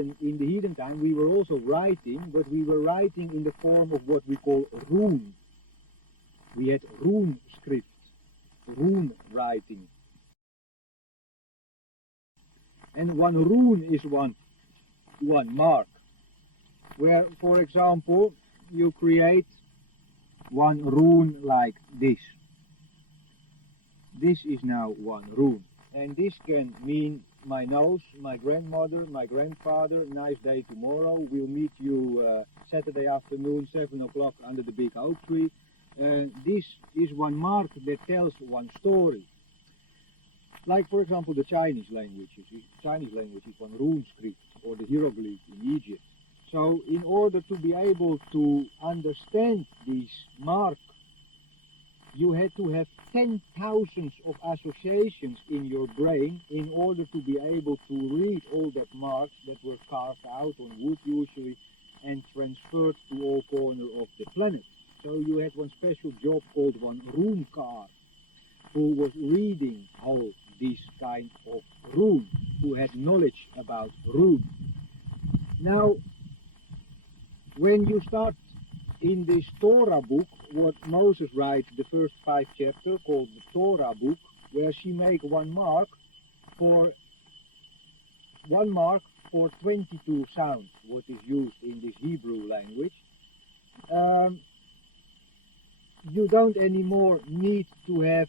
in the heathen time, we were also writing, but we were writing in the form of what we call rune. We had rune script, rune writing. And one rune is one mark, where, for example, you create one rune like this. This is now one rune. And this can mean my nose, my grandmother, my grandfather, nice day tomorrow. We'll meet you Saturday afternoon, 7 o'clock under the big oak tree. This is one mark that tells one story. Like, for example, the Chinese language. Chinese language is one rune script, or the hieroglyph in Egypt. So in order to be able to understand this mark, you had to have 10,000 of associations in your brain in order to be able to read all that marks that were carved out on wood usually and transferred to all corners of the planet. So you had one special job called one runekar, who was reading all this kind of rune, who had knowledge about rune. Now, when you start in this Torah book, what Moses writes, the first 5 chapters, called the Torah book, where she make one mark for 22 sounds, what is used in this Hebrew language. You don't anymore need to have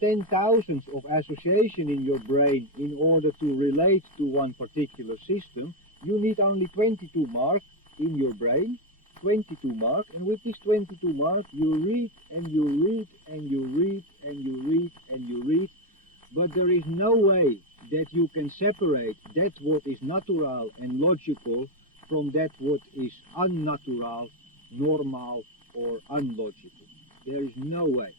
10,000 of association in your brain in order to relate to one particular system. You need only 22 marks in your brain, 22 marks, and with these 22 marks you read and you read and you read and you read and you read, but there is no way that you can separate that what is natural and logical from that what is unnatural, normal or unlogical. There is no way.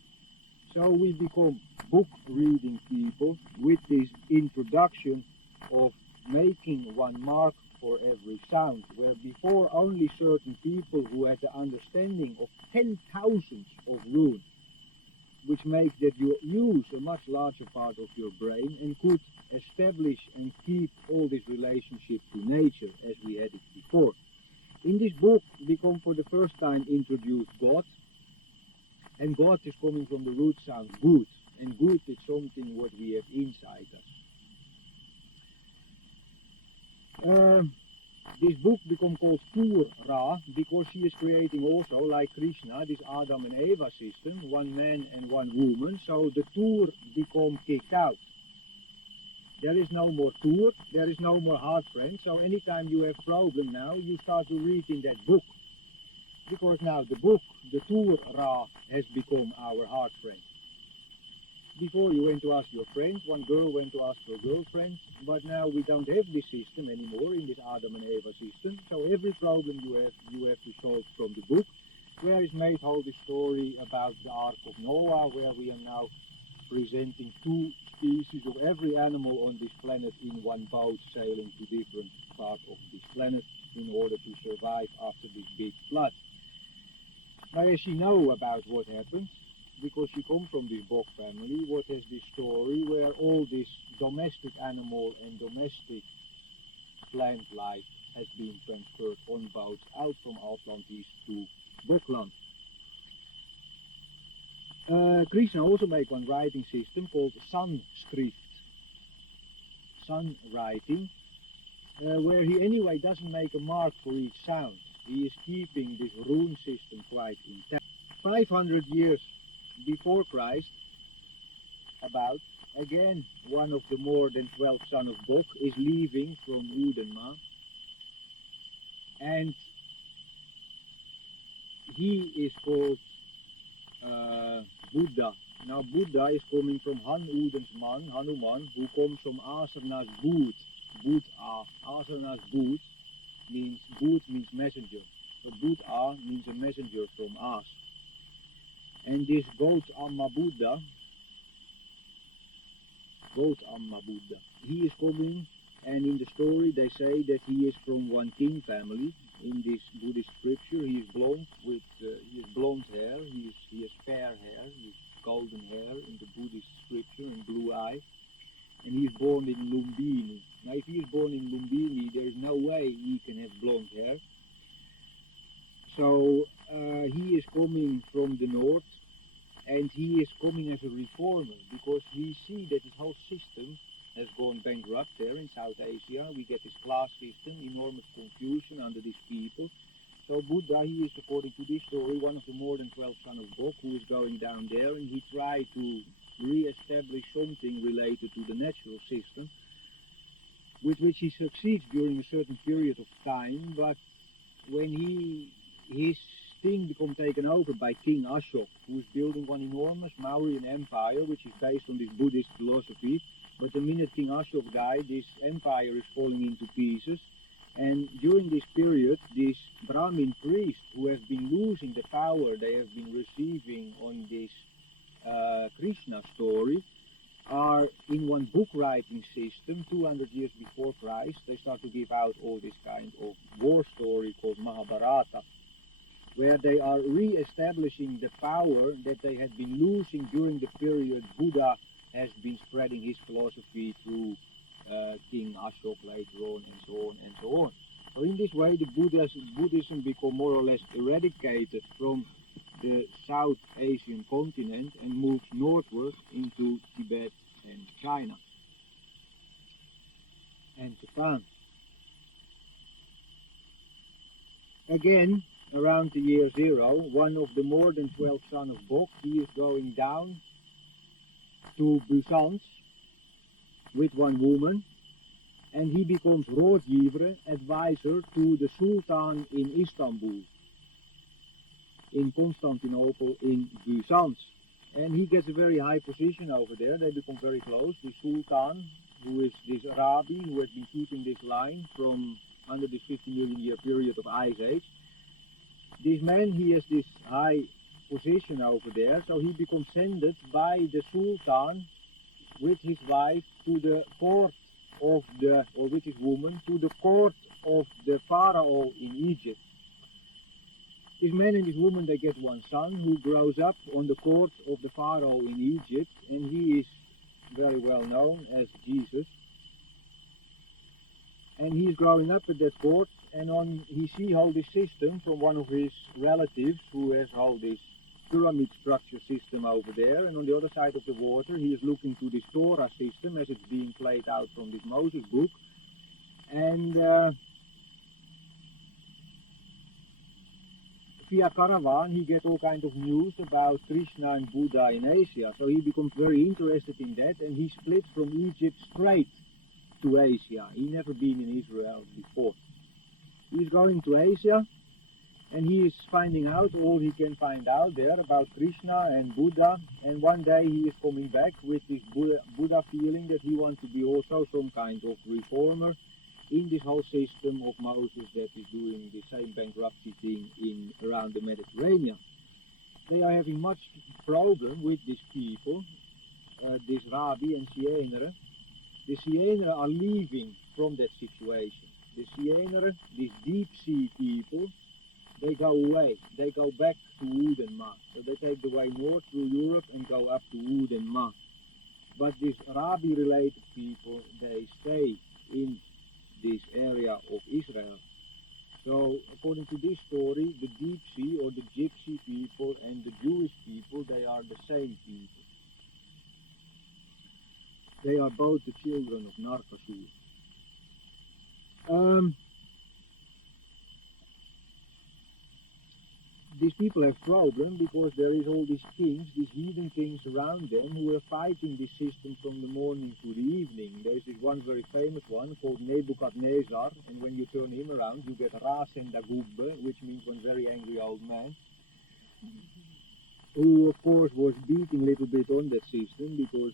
So we become book reading people with this introduction of making one mark for every sound, where before only certain people who had the understanding of 10,000 of rune, which makes that you use a much larger part of your brain and could establish and keep all this relationship to nature as we had it before. In this book, we come for the first time introduce God, and God is coming from the root sound good, and good is something what we have inside us. This book become called Torah because she is creating also, like Krishna, this Adam and Eva system, one man and one woman. So the Tur become kicked out. There is no more Tur, there is no more heart friend. So anytime you have problem now, you start to read in that book. Because now the book, the Torah, has become our heart friend. Before you went to ask your friends, one girl went to ask her girlfriend, but now we don't have this system anymore in this Adam and Eva system. So every problem you have to solve from the book, where is made whole the story about the Ark of Noah, where we are now presenting 2 species of every animal on this planet in one boat sailing to different parts of this planet in order to survive after this big flood. Now as you know about what happened, because she comes from this Bock family, what has this story where all this domestic animal and domestic plant life has been transferred on boats out from Atlantis to Bockland. Krishna also made one writing system called Sanskrit, sun writing, where he anyway doesn't make a mark for each sound. He is keeping this rune system quite intact. 500 years before Christ, about, again, one of the more than 12 sons of Bock is leaving from Udenma, and he is called Buddha. Now Buddha is coming from Hanudens man, Hanuman, who comes from Asarna's boot, Buddha. Asarna's boot means messenger. So Buddha means a messenger from us. And this Gautama Buddha, he is coming, and in the story they say that he is from one king family. In this Buddhist scripture, he is blonde with he has blonde hair, he has fair hair, he has golden hair in the Buddhist scripture and blue eye. and he is born in Lumbini. Now, if he is born in Lumbini, there is no way he can have blonde hair. So he is coming from the north, and he is coming as a reformer because he sees that his whole system has gone bankrupt there in South Asia. We get this class system, enormous confusion under these people. So Buddha, he is, according to this story, one of the more than 12 sons of Bock who is going down there, and he tried to re-establish something related to the natural system, with which he succeeds during a certain period of time. But when his thing becomes taken over by King Ashok, who is building one enormous Mauryan empire, which is based on this Buddhist philosophy. But the minute King Ashok died, this empire is falling into pieces. And during this period, these Brahmin priests who have been losing the power they have been receiving on this Krishna story are in one book writing system 200 years before Christ. They start to give out all this kind of war story called Mahabharata, where they are re-establishing the power that they had been losing during the period Buddha has been spreading his philosophy through King Ashok later on, and so on and so on. So in this way, the Buddhism become more or less eradicated from the South Asian continent and moves northward into Tibet and China and Japan. Again, around the year 0, one of the more than 12 sons of Bock, he is going down to Byzance with one woman, and he becomes Rådgivare, advisor to the Sultan in Istanbul, in Constantinople, in Byzance. And he gets a very high position over there. They become very close. The Sultan, who is this Arabi, who has been keeping this line from under this 50 million year period of Ice Age. This man, he has this high position over there, so he becomes sent by the Sultan with his wife to the court of the, or with his woman, to the court of the Pharaoh in Egypt. This man and this woman, they get one son who grows up on the court of the Pharaoh in Egypt, and he is very well known as Jesus. And he is growing up at that court, and he sees all this system from one of his relatives who has all this pyramid structure system over there, and on the other side of the water he is looking to this Torah system as it's being played out from this Moses book. And via caravan he gets all kinds of news about Krishna and Buddha in Asia, so he becomes very interested in that, and he splits from Egypt straight to Asia. He never been in Israel before. He's going to Asia, and he is finding out all he can find out there about Krishna and Buddha, and one day he is coming back with this Buddha feeling that he wants to be also some kind of reformer in this whole system of Moses that is doing the same bankruptcy thing in around the Mediterranean. They are having much problem with these people, this Rabbi and Sienere. The Sienere are leaving from that situation. The Sienere, these deep sea people, they go away. They go back to Oud and Ma. So they take the way north through Europe and go up to Oud and Ma. But these Arabi-related people, they stay in this area of Israel. So according to this story, the deep sea or the gypsy people and the Jewish people, they are the same people. They are both the children of Narkasur. These people have problem because there is all these kings, these heathen kings around them who are fighting this system from the morning to the evening. There is this one very famous one called Nebuchadnezzar, and when you turn him around you get Rasenda Gubbe, which means one very angry old man, who of course was beating a little bit on that system because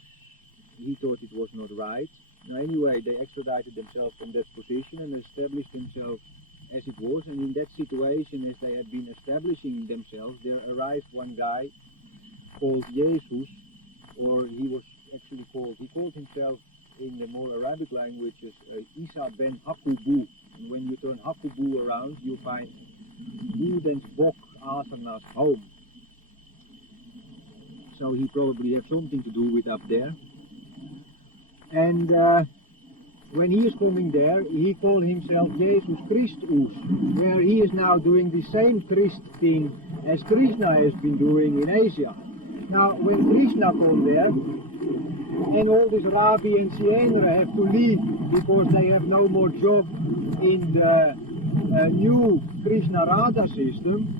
he thought it was not right. Now anyway, they extradited themselves from that position and established themselves as it was, and in that situation, as they had been establishing themselves, there arrived one guy called Jesus, or he was actually called, he called himself in the more Arabic languages Isa ben Hakubu, and when you turn Hakubu around, you find Oudens Bock Asana's home. So he probably had something to do with up there. And when he is coming there, he called himself Jesus Christus, where he is now doing the same Christ thing as Krishna has been doing in Asia. Now, when Krishna comes there, and all this Rabbi and Sienra have to leave because they have no more job in the new Krishna Radha system,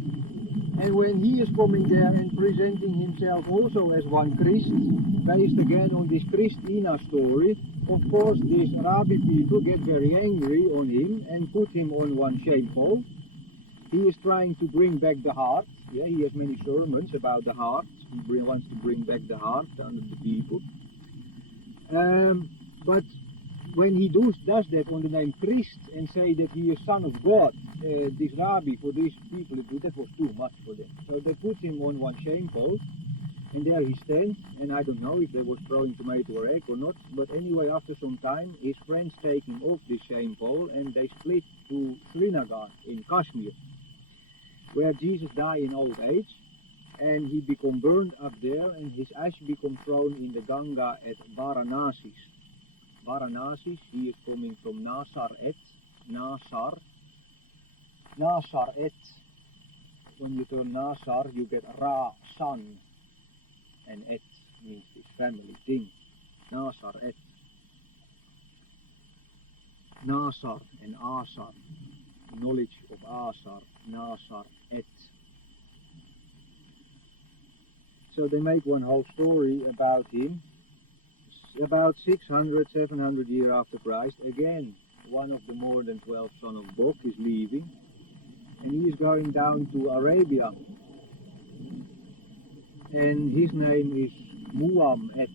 and when he is coming there and presenting himself also as one Christ, based again on this Christina story, of course these Rabbi people get very angry on him and put him on one shame pole. He is trying to bring back the heart. Yeah, he has many sermons about the heart. He wants to bring back the heart under the people. But when he does that on the name Christ and say that he is son of God, this Rabbi, for these people, that was too much for them. So they put him on one shame pole, and there he stands, and I don't know if they was throwing tomato or egg or not, but anyway, after some time, his friends take him off this shame pole, and they split to Srinagar in Kashmir, where Jesus died in old age, and he become burned up there, and his ash become thrown in the Ganga at Varanasi. Varanasi, he is coming from Nazaret. Nazaret. When you turn Nazar, you get Ra, son, and Et means this family thing. Nazaret. Nazar and Asar, knowledge of Asar, Nazaret. So they make one whole story about him. About 600, 700 years after Christ, again, one of the more than 12 sons of Bock is leaving, and he is going down to Arabia, and his name is Muam Et,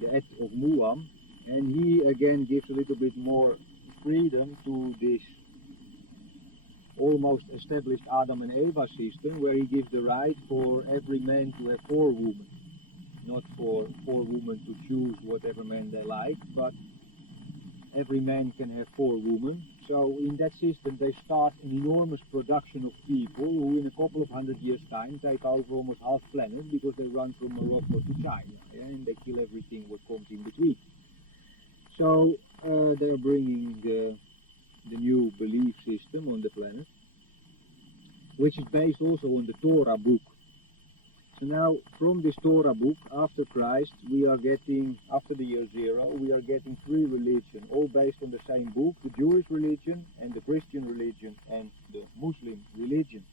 the Et of Muam, and he again gives a little bit more freedom to this almost established Adam and Eva system, where he gives the right for every man to have 4 women. Not for 4 women to choose whatever man they like, but every man can have 4 women. So in that system they start an enormous production of people who in a couple of 100 years time take over almost half planet, because they run from Morocco to China, yeah, and they kill everything what comes in between. So they're bringing the new belief system on the planet, which is based also on the Torah book. So now, from this Torah book, after Christ, we are getting, after the year 0, we are getting 3 religions, all based on the same book, the Jewish religion, and the Christian religion, and the Muslim religion.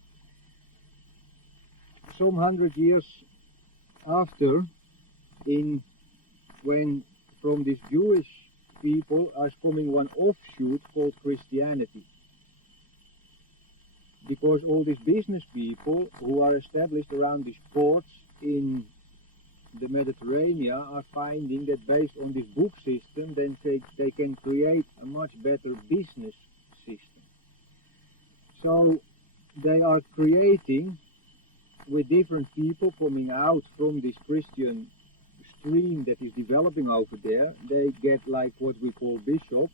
Some 100 years after, when from this Jewish people is coming one offshoot called Christianity. Because all these business people who are established around these ports in the Mediterranean are finding that based on this book system, then they can create a much better business system. So they are creating, with different people coming out from this Christian stream that is developing over there, they get like what we call bishops,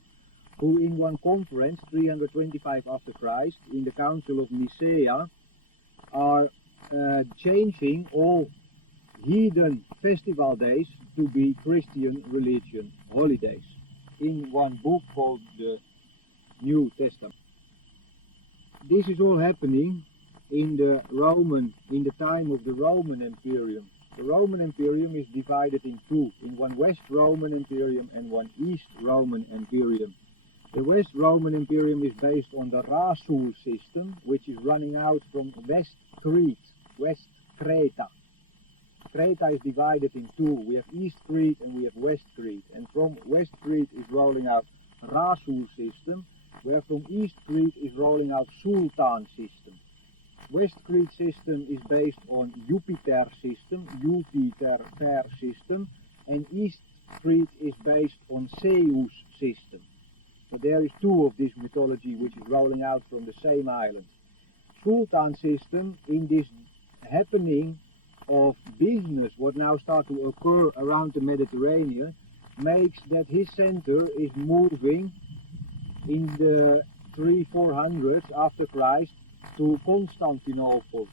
who in one conference, 325 after Christ, in the Council of Nicaea, are changing all heathen festival days to be Christian religion holidays, in one book called the New Testament. This is all happening in the time of the Roman Imperium. The Roman Imperium is divided in 2, in one West Roman Imperium and one East Roman Imperium. The West Roman Imperium is based on the Rasul system, which is running out from West Crete, West Creta. Creta is divided in 2. We have East Crete and we have West Crete. And from West Crete is rolling out Rasul system, where from East Crete is rolling out Sultan system. West Crete system is based on Jupiter system, and East Crete is based on Zeus system. So there is 2 of this mythology which is rolling out from the same island. Sultan system, in this happening of business, what now start to occur around the Mediterranean, makes that his center is moving in the 300-400s after Christ to Constantinople.